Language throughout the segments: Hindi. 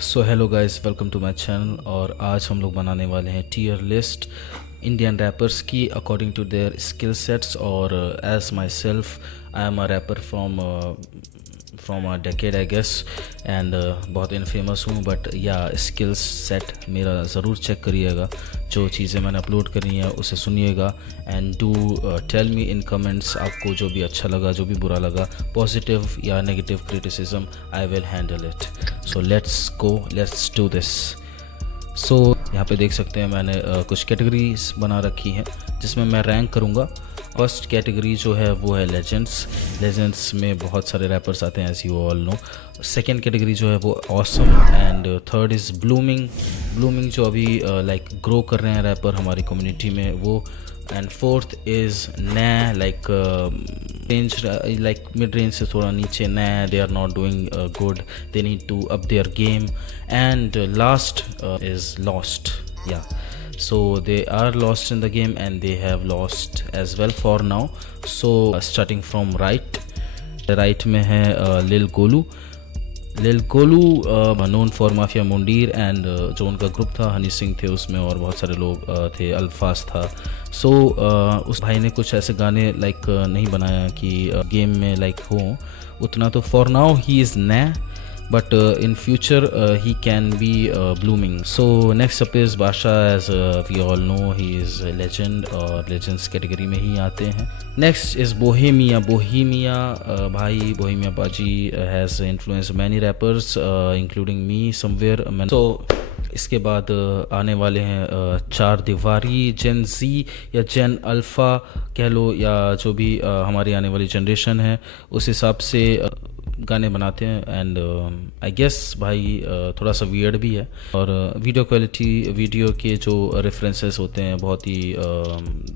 So hello guys, welcome to my channel. और आज हम लोग बनाने वाले हैं टीयर लिस्ट इंडियन रैपर्स की according to their skill sets. और as myself I am a rapper from a decade I guess, and बहुत इनफेमस हूँ। बट या स्किल्स सेट मेरा ज़रूर चेक करिएगा। जो चीज़ें मैंने अपलोड करी हैं उसे सुनिएगा and do tell me in comments आपको जो भी अच्छा लगा, जो भी बुरा लगा, पॉजिटिव या negative criticism, I will handle it. So let's go, let's do this. So यहाँ पे देख सकते हैं मैंने कुछ कैटेगरीज बना रखी हैं जिसमें मैं रैंक करूँगा। फर्स्ट कैटेगरी जो है वो है लेजेंड्स में बहुत सारे रैपर्स आते हैं, as you all know. Second category जो है वो awesome, and third is blooming जो अभी लाइक ग्रो कर रहे हैं रैपर हमारी कम्युनिटी में वो। एंड फोर्थ इज़ नए, like range, like mid range से थोड़ा नीचे नए, they are not doing good, they need to up their game. And last is lost, yeah so they are lost in the game and they have lost as well for now. So starting from right में है Lil Golu known for Mafia Mundeer, and जो उनका ग्रुप था हनी सिंह थे उसमें और बहुत सारे लोग थे, अल्फाज था। सो उस भाई ने कुछ ऐसे गाने लाइक नहीं बनाया कि गेम में लाइक हो उतना। तो फॉर नाउ ही इज़ नए, but in future he can be blooming. So next up is Basha, as we all know he is a legend और legends category में ही आते हैं। Next is Bohemia भाई बोहेमिया बाजी has influenced many rappers including me somewhere। So इसके बाद आने वाले हैं चार दीवारी, जेन जी या जेन अल्फ़ा कह लो, या जो भी हमारी आने वाली जनरेशन है उस हिसाब से गाने बनाते हैं। एंड आई गेस भाई थोड़ा सा वियर्ड भी है, और वीडियो क्वालिटी, वीडियो के जो रेफरेंसेस होते हैं बहुत ही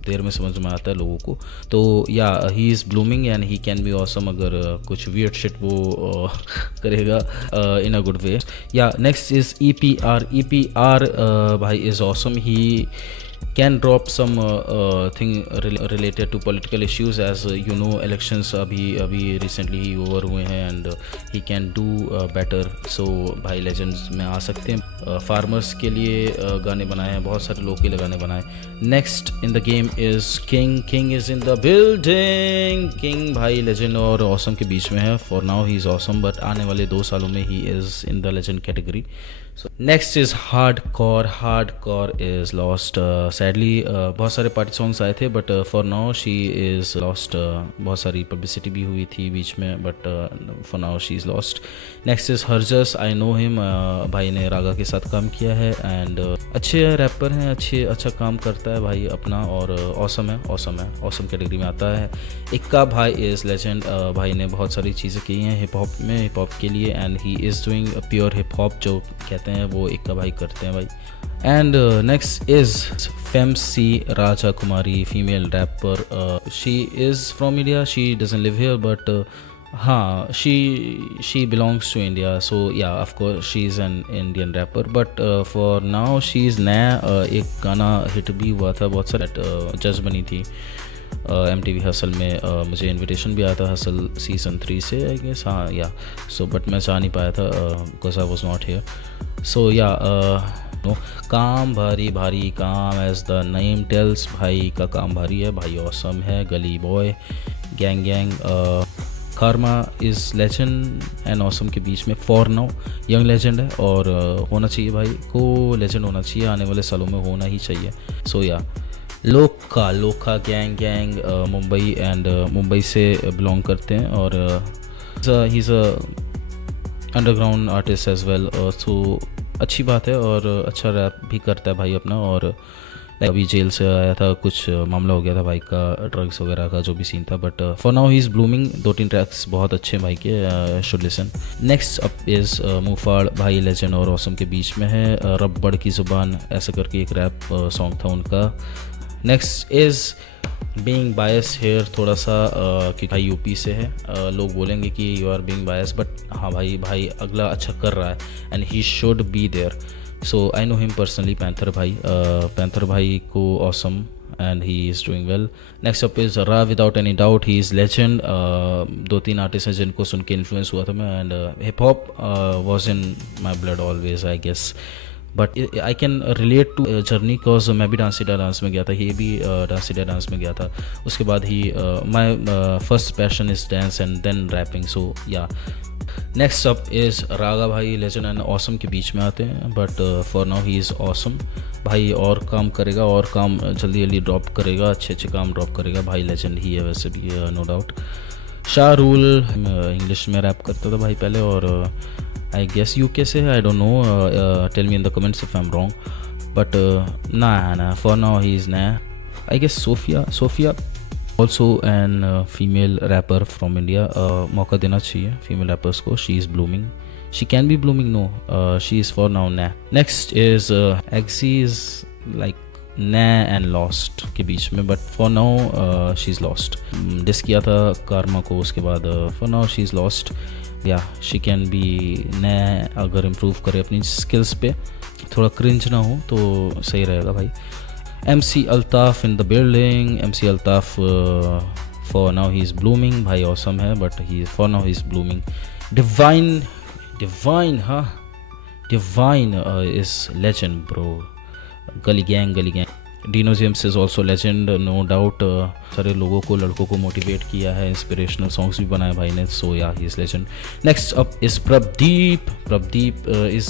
देर में समझ में आता है लोगों को। तो या he is blooming and he can be awesome अगर कुछ वियर्ड शिट वो करेगा इन अ good way. Yeah next is E P R भाई is awesome. He can drop some thing related to political issues, as you know elections अभी recently ही over हुए हैं, and he can do better। so भाई legends में आ सकते हैं। farmers के लिए गाने बनाए हैं, बहुत सारे लोग के लिए गाने बनाए। next in the game is king is in the building। king भाई legend और awesome के बीच में है। for now he is awesome, but आने वाले 2 सालों में he is in the legend category। So next is hardcore is lost sadly। बहुत सारे पार्टी सॉन्ग्स आए थे but for now she is lost. बहुत सारी पब्लिसिटी भी हुई थी बीच में, but for now she is lost. Next is Harjas, I know him, भाई ने रागा के साथ काम किया है एंड अच्छे रैपर हैं, अच्छा काम करता है भाई अपना, और ऑसम कैटेगरी में आता है। इक्का भाई इज़ लेजेंड, भाई ने बहुत सारी चीज़ें की हैं हिप हॉप के लिए, and he is doing pure hip hop जो कहते हैं वो इक्का भाई करते हैं भाई। And next is famous Raja Kumari, female rapper. She is from India, she doesn't live here, but हाँ she belongs to India. So yeah of course she is an Indian rapper, but for now she is नया। एक गाना हिट भी हुआ था, बहुत सारे जज बनी थी MTV हसल में। मुझे इनविटेशन भी आया था हसल सीज़न 3 से आई गेस, हाँ या। सो बट मैं जा नहीं पाया था because I was not here. So yeah no, काम भारी काम, एज द नेम टेल्स, भाई का काम भारी है, भाई ऑसम है, गली boy, gang. Karma is legend and awesome के बीच में फॉर नाउ यंग लेजेंड है, और होना चाहिए भाई को, लेजेंड होना चाहिए, आने वाले सालों में होना ही चाहिए। सो या लोका गैंग मुंबई, एंड मुंबई से बिलोंग करते हैं, और he is a underground artist as well. So अच्छी बात है, और अच्छा रैप भी करता है भाई अपना। और अभी जेल से आया था, कुछ मामला हो गया था भाई का, ड्रग्स वगैरह का जो भी सीन था, but for now he is blooming. 2-3 tracks बहुत अच्छे भाई के, should listen. Next up is Muhfaad, भाई लेजेंड और ऑसम के बीच में है। रब्बड़ की ज़ुबान ऐसा करके एक रैप सॉन्ग था उनका। Next is being bias here, थोड़ा सा कि भाई यूपी से है, लोग बोलेंगे कि you are being bias, but हाँ भाई अगला अच्छा कर रहा है and he should be there. So I know him personally, Panther भाई को awesome and he is doing well. Next up is Ra. Without any doubt he is legend. दो तीन आर्टिस्ट हैं जिनको सुन के इन्फ्लुएंस हुआ था मैं, and hip hop was in my blood always I guess. But I can relate to journey because मैं भी डांस इंडिया डांस में गया था, ये भी डांस इंडिया डांस में गया था. उसके बाद ही my first passion is dance and then rapping. So yeah next up is रागा. भाई लेजेंड एंड ऑसम के बीच में आते हैं, but for now he is awesome. भाई और काम करेगा, और काम जल्दी जल्दी ड्रॉप करेगा, अच्छे अच्छे काम ड्रॉप करेगा. भाई लेजेंड ही है वैसे भी, no doubt. Shah Rule English में रैप करता था भाई पहले, और I guess UK से है, I don't know, tell me in the comments if I'm wrong, but nah, for now he is nah. I guess Sophia also an female rapper from India. मौका देना चाहिए female rappers को. She is blooming, she can be blooming, no, she is for now nah. Next is Axie is like nah and lost के बीच में, but for now she's lost. Diss किया था Karma को, उसके बाद for now she's lost. या शी कैन बी नए, अगर इम्प्रूव करे अपनी स्किल्स पे, थोड़ा क्रिंज ना हो तो सही रहेगा भाई. MC Altaf in the building. MC Altaf for now he is blooming. भाई ऑसम है, but he for now he is blooming. Divine हाँ, Divine is legend bro. Gully Gang. Dino James is also legend, no doubt. सारे लोगों को, लड़कों को मोटिवेट किया है, इंस्पिरेशनल सॉन्ग्स भी बनाए भाई ने. So yeah he is legend. Next up is Prabhdeep is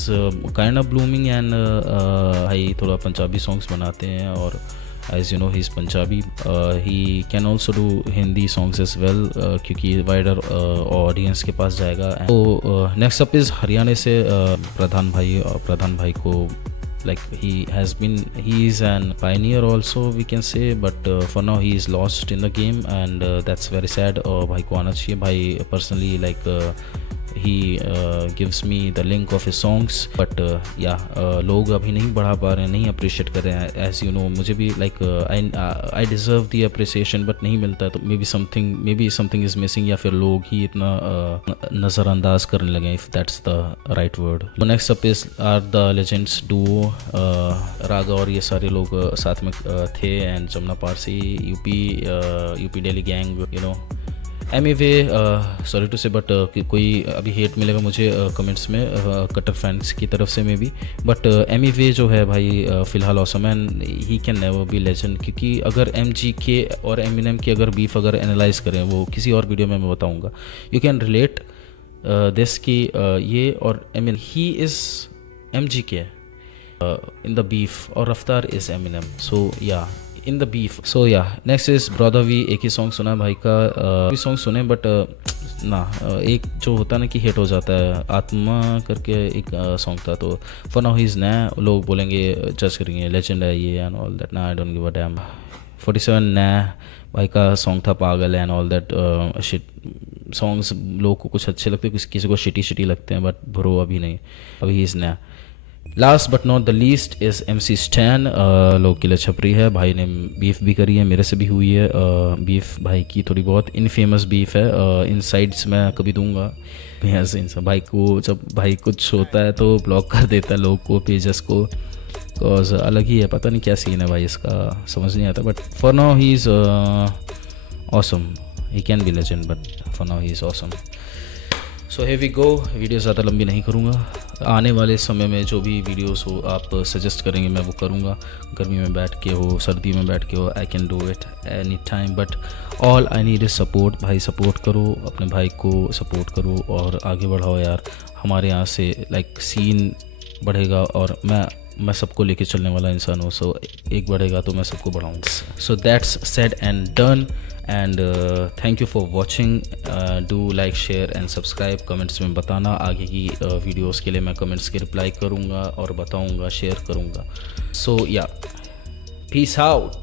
kind of blooming and भाई थोड़ा पंजाबी सॉन्ग्स बनाते हैं, और as you know he is Punjabi. He can also do Hindi songs as well, क्योंकि वाइडर ऑडियंस के पास जाएगा. तो नेक्स्ट अप इज़ हरियाणा से प्रधान भाई को, like he is an pioneer also we can say, but for now he is lost in the game, and that's very sad. भाई को आना चाहिए भाई. personally like he gives me the link of his songs, but लोग अभी नहीं बढ़ा पा रहे हैं, नहीं अप्रिशिएट कर रहे हैं. as you know मुझे भी like I deserve the appreciation, but नहीं मिलता है, तो maybe something is missing, या फिर लोग ही इतना नज़रअंदाज करने लगे, if that's the right word. so next up is are the legends duo. रागा और ये सारे लोग साथ में थे, एंड जमुना पारसी, UP Delhi gang, you know. Anyway sorry to say, but कोई अभी हेट मिलेगा मुझे कमेंट्स में कटर फैंस की तरफ से में भी, बट एनीवे जो है भाई फ़िलहाल awesome, and he can never be legend. क्योंकि अगर MGK और एमिनेम की अगर बीफ अगर एनालाइज करें, वो किसी और वीडियो में मैं बताऊँगा, यू कैन रिलेट दिस की ये और he is MGK in the beef, और रफ्तार is Eminem. So yeah, in the beef. So yeah, next is Brother V. एक ही सॉन्ग सुना भाई का, भी सॉन्ग सुने, बट एक जो होता है ना कि हिट हो जाता है, आत्मा करके एक सॉन्ग था, तो for now he is नया. लोग बोलेंगे, जज करेंगे लेजेंड है ये एंड ऑल दैट. ना, I don't give a damn. 47 नया भाई का सॉन्ग था, पागल and all that shit. Songs लोगों को कुछ अच्छे लगते हैं, किसी को शिटी लगते हैं, बट ब्रो अभी नहीं, अभी ही इज़ नया. Last but not the least is MC Stan. लोग के लिए छपरी है भाई ने, बीफ भी करी है, मेरे से भी हुई है बीफ भाई की, थोड़ी बहुत इनफेमस बीफ है. इनसाइड्स मैं कभी दूंगा भाई को. जब भाई कुछ होता है तो ब्लॉक कर देता है लोग को, पेजेस को, बिकॉज अलग ही है, पता नहीं क्या सीन है भाई इसका, समझ नहीं आता. But for now he is awesome. He can be legend, but for now he is awesome. So here we go. Video ज़्यादा लंबी नहीं करूँगा. आने वाले समय में जो भी वीडियोस हो आप सजेस्ट करेंगे मैं वो करूँगा. गर्मी में बैठ के हो, सर्दी में बैठ के हो, I can do it any time. But all I need is support. भाई सपोर्ट करो, अपने भाई को सपोर्ट करो और आगे बढ़ाओ यार. हमारे यहाँ से लाइक सीन बढ़ेगा, और मैं सबको लेके चलने वाला इंसान हूँ. सो एक बढ़ेगा तो मैं सबको बढ़ाऊँगा. So that's said and done. And thank you for watching. Do like, share and subscribe. Comments में बताना आगे की वीडियोस के लिए, मैं कमेंट्स के रिप्लाई करूँगा और बताऊँगा, शेयर करूँगा. सो या, पीस आउट.